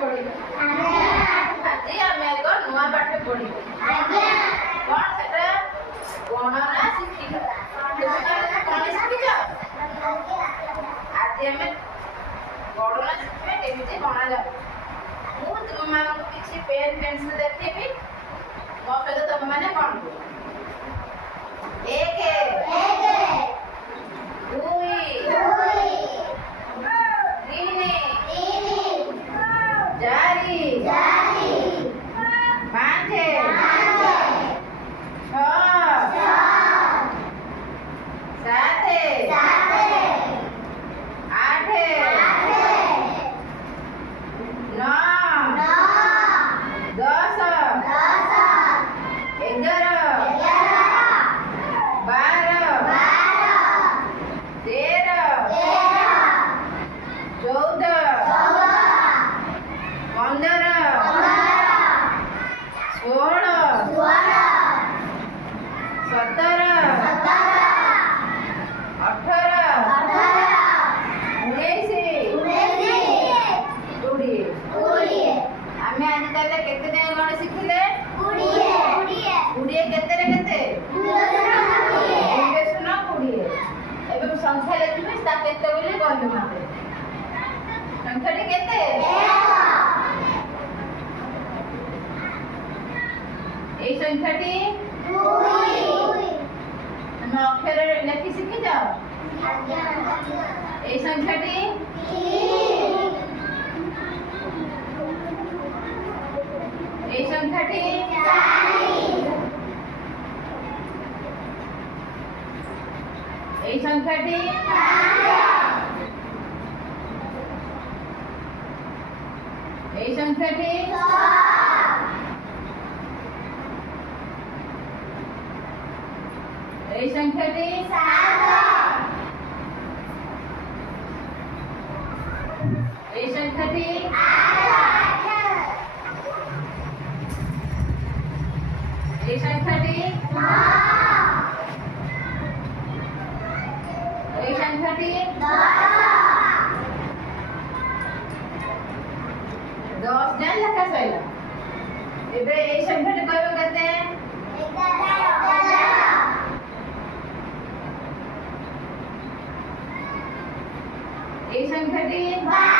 ପଢିବା? ଆଜି ଆମେ ଏକ ନୂଆ ପାଠ ପଢିବା। କଣ ସେଟା? ଗଣନା ଶିଖିବା। ଗଣନା ଶିଖିଛ? ଆଜି ଆମେ ଗଣନା ଶିଖିବା କେମିତି ଗଣାଯାଏ। ମୁଁ ତୁମମାନଙ୍କୁ କିଛି ପେନ୍ ପେନ୍ସିଲ ଦେଖେଇବି, ମୋ ସହିତ ତମେମାନେ ଗଣିବ। 1 2 3 4 5 6 7 8 9 10 11 12 13 14 15 16 17 18 19 20। ଆମେ ଆଜି ତାହେଲେ କେତେ ଦିନ ଗଣ ଶିଖିଲେ? 20 କେତେରେ କେତେ? 20। ଏବେ ମୁଁ ସଂଖ୍ୟା ଲେଖିବି, ତା କେତେ ବୋଲି କହିବେ ମତେ। ସଂଖ୍ୟାଟି କେତେ? এই সংখ্যাটি 2। তুমি অক্ষরে লেখি শিখিছ? এই সংখ্যাটি 3। এই সংখ্যাটি 4। এই সংখ্যাটি 5। এই সংখ্যাটি 6। এই সংখ্যাটি 7। এই সংখ্যাটি 8। এই সংখ্যাটি 9। এই সংখ্যাটি 10 জান লেখা সইলা। এবে এই সংখ্যাটি কইব কেতে? 11। এই সংখ্যাটি 12।